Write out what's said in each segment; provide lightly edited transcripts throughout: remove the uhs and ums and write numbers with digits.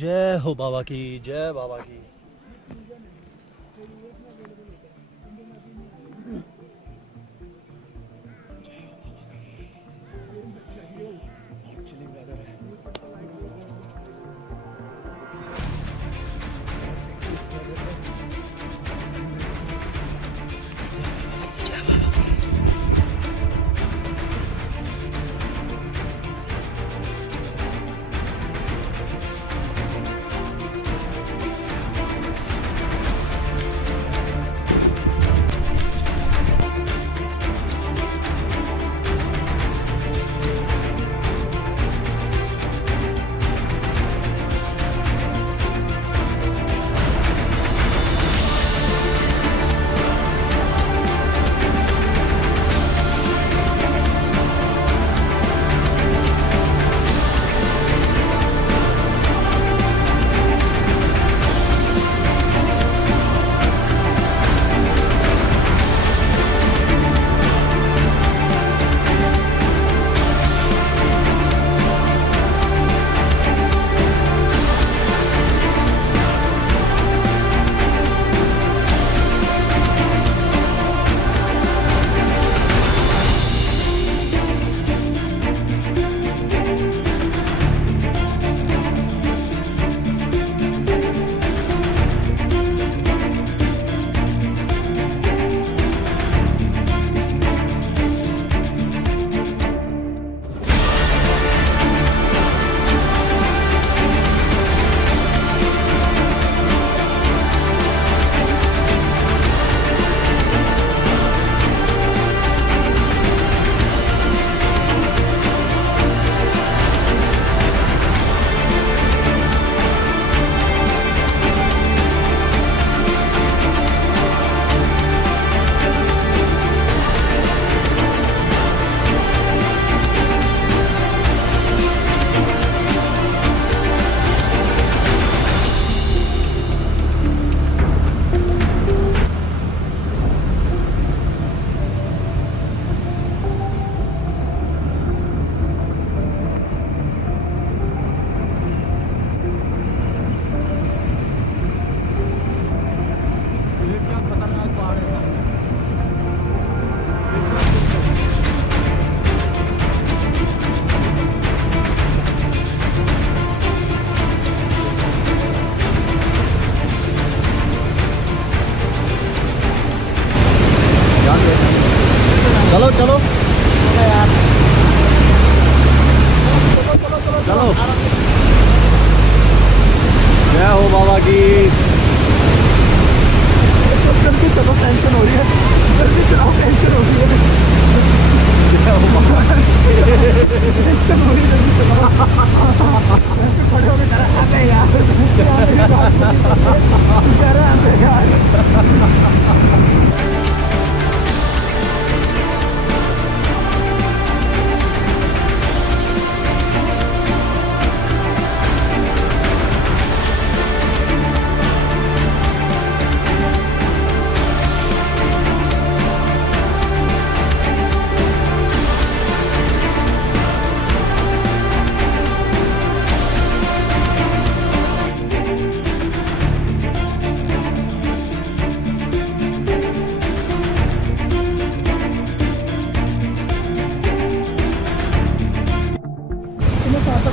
जय हो बाबा की, जय बाबा की। चलो चलो यार, चलो। जय हो बाबा की। जल्दी चलो, टेंशन हो रही है। जल्दी चलाओ, टेंशन हो रही है। जय हो बाबा। टेंशन हो रही है, जल्दी चलाओ। खड़े होके कह रहा है यार, कह रहा है यार।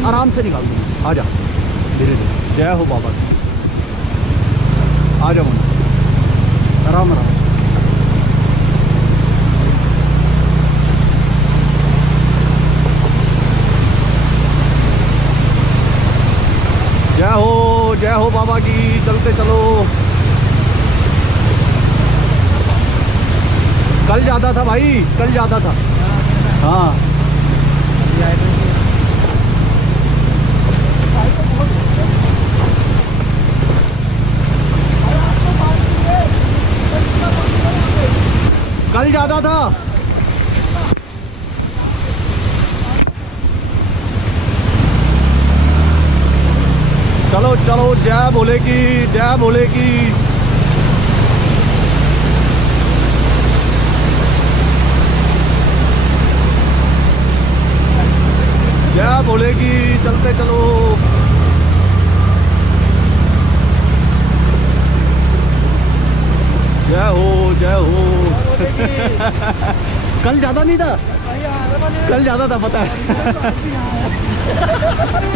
आराम से निकाल दूँगा, आ जा धीरे धीरे। जय हो बाबा की। आ जाओ आराम आराम से। जय हो बाबा की। चलते चलो। कल ज़्यादा था भाई, कल ज़्यादा था। हाँ कल ज़्यादा था। चलो चलो, जय भोले की, जय भोले की। जय भोले की। चलते चलो। जय हो जय हो। बोलेगी कल ज्यादा नहीं था, भैया आगे वाले कल ज्यादा था पता है। आज भी यहाँ है।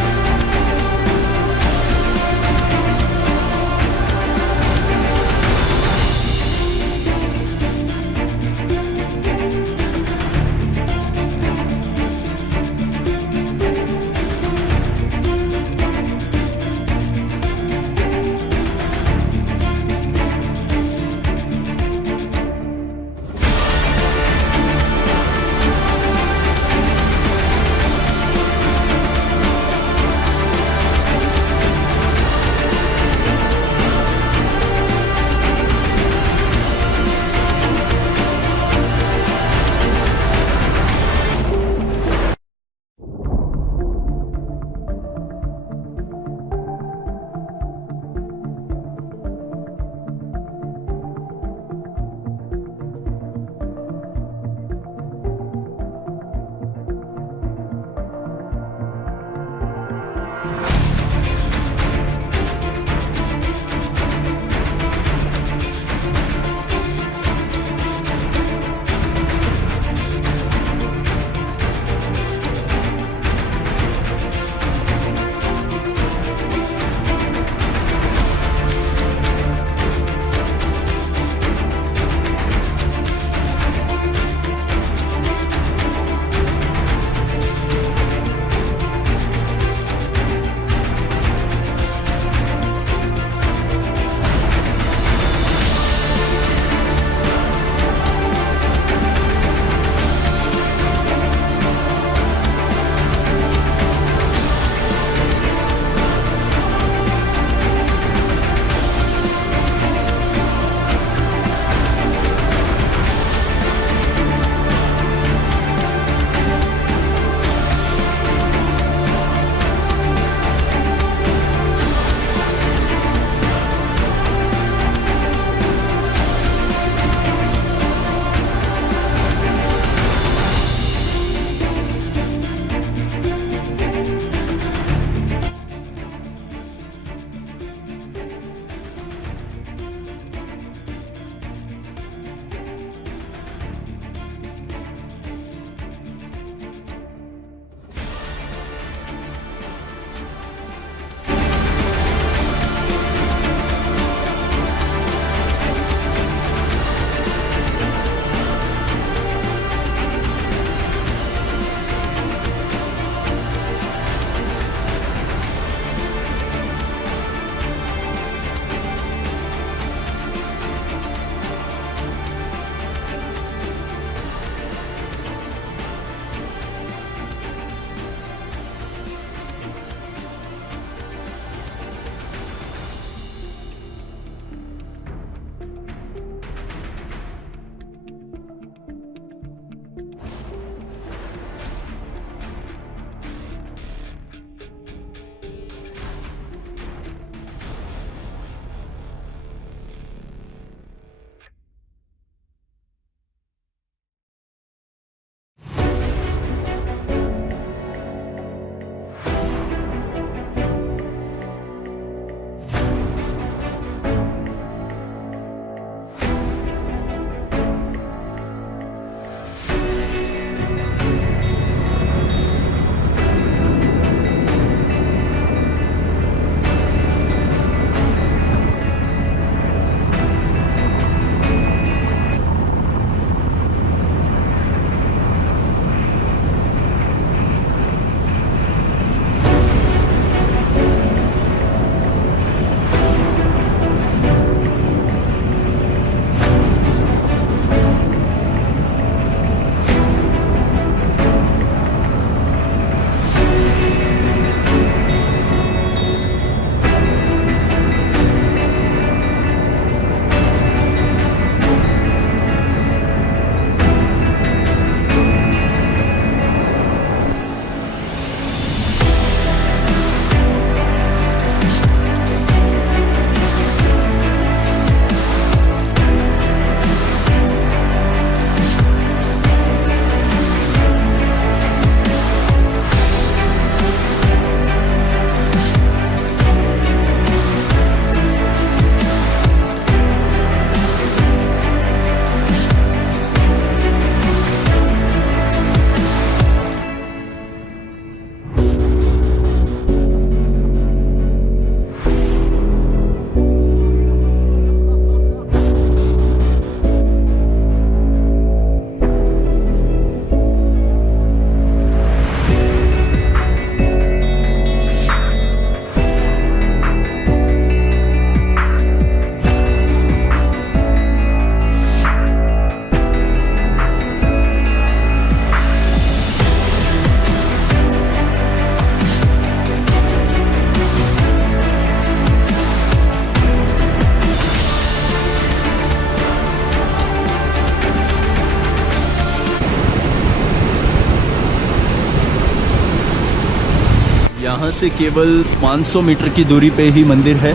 यहाँ से केवल 500 मीटर की दूरी पे ही मंदिर है।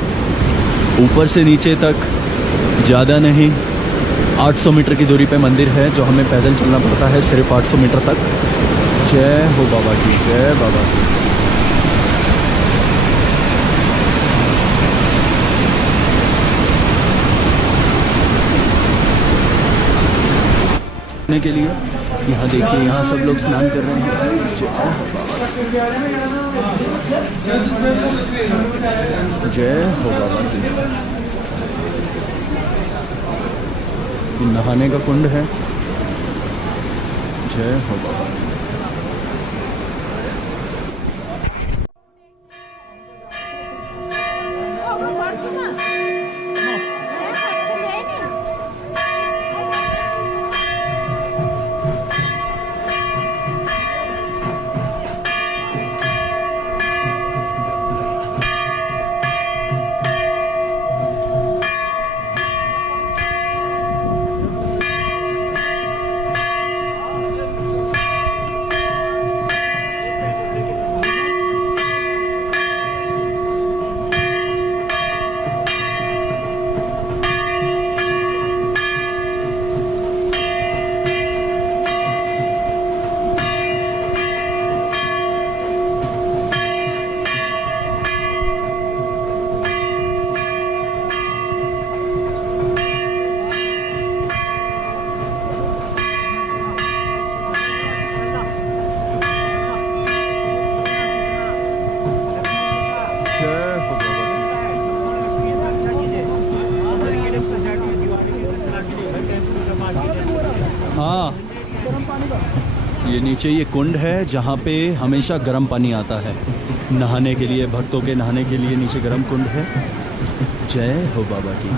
ऊपर से नीचे तक ज़्यादा नहीं, 800 मीटर की दूरी पे मंदिर है, जो हमें पैदल चलना पड़ता है सिर्फ 800 मीटर तक। जय हो बाबा की, जय बाबा की। के लिए यहाँ देखिए, यहाँ सब लोग स्नान कर रहे हैं। जय हो बाबा की। ये नहाने का कुंड है। जय हो बाबा। हाँ, ये नीचे ये कुंड है जहाँ पे हमेशा गर्म पानी आता है नहाने के लिए। भक्तों के नहाने के लिए नीचे गर्म कुंड है। जय हो बाबा की।